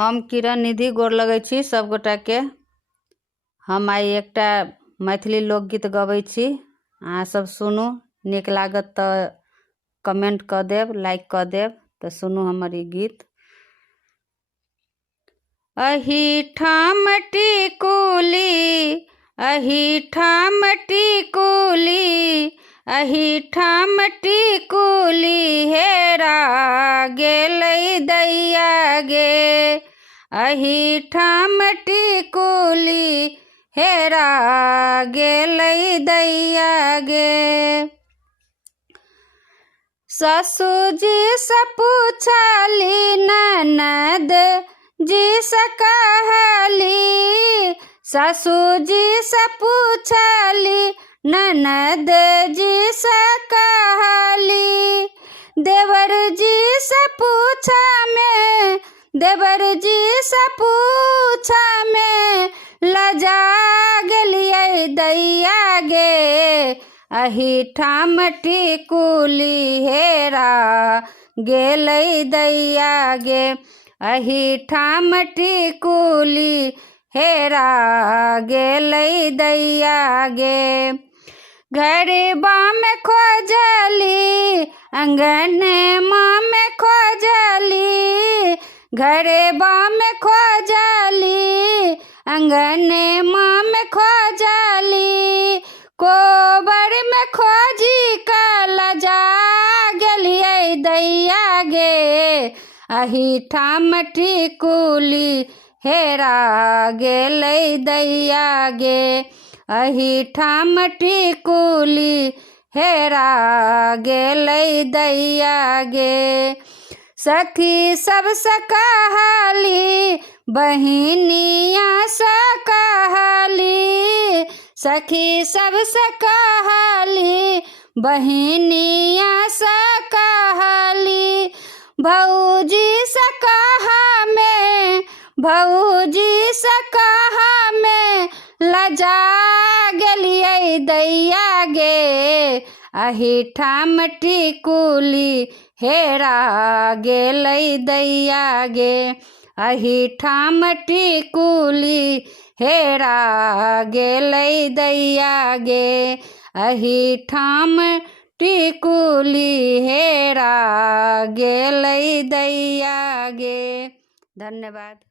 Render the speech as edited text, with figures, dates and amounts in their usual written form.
हम किरण निधि गोर लगै छी सब गोटा के। हम आई एकटा मैथिली लोकगीत गबै छी, अहाँ सब सुनू, नीक लागत तो कमेंट कऽ देब, लाइक कऽ देब। तो सुनू हमर ई गीत। अहिठाम टिकुली, अहिठाम टिकुली, अहिठाम टिकुली हेरा गेलै दैया गे। अहिठाम टिकुली हेरा गेलै दैया गे। ससुजी से पूछली, ननद जी से कहली, ससुजी से पूछली, ननद जी से कहली। देवर जी से पूछा में, देवर जी से पूछा में, लजा गेलियै दैया गे। अहिठाम टिकुली हेरा गेलै दैया गे। अहिठाम टिकुली हेरा गेलै दैया गे। घरबा में खोजली, अंगनमा में खोजली, घरबा में खोजली, अंगनमा में खोजली, कोबर में खोजी का लजा गेलियै दैया गे। अहिठाम टिकुली हेरा गेलै दैया गे। अहिठाम टिकुली हेरा गेलै दैया गे। सखी सब से कहली, बहिनिया से कहली, सखी सब से कहली, बहिनिया से कहली, भौजी से कहा में, भौजी से कहा में, लजा गेलियै दैया गे। अहिठाम टिकुली हेरा गेलै दैया गे। अहिठाम टिकुली हेरा गेलै दैया गे। अहिठाम टिकुली हेरा गेलै दैया गे। धन्यवाद।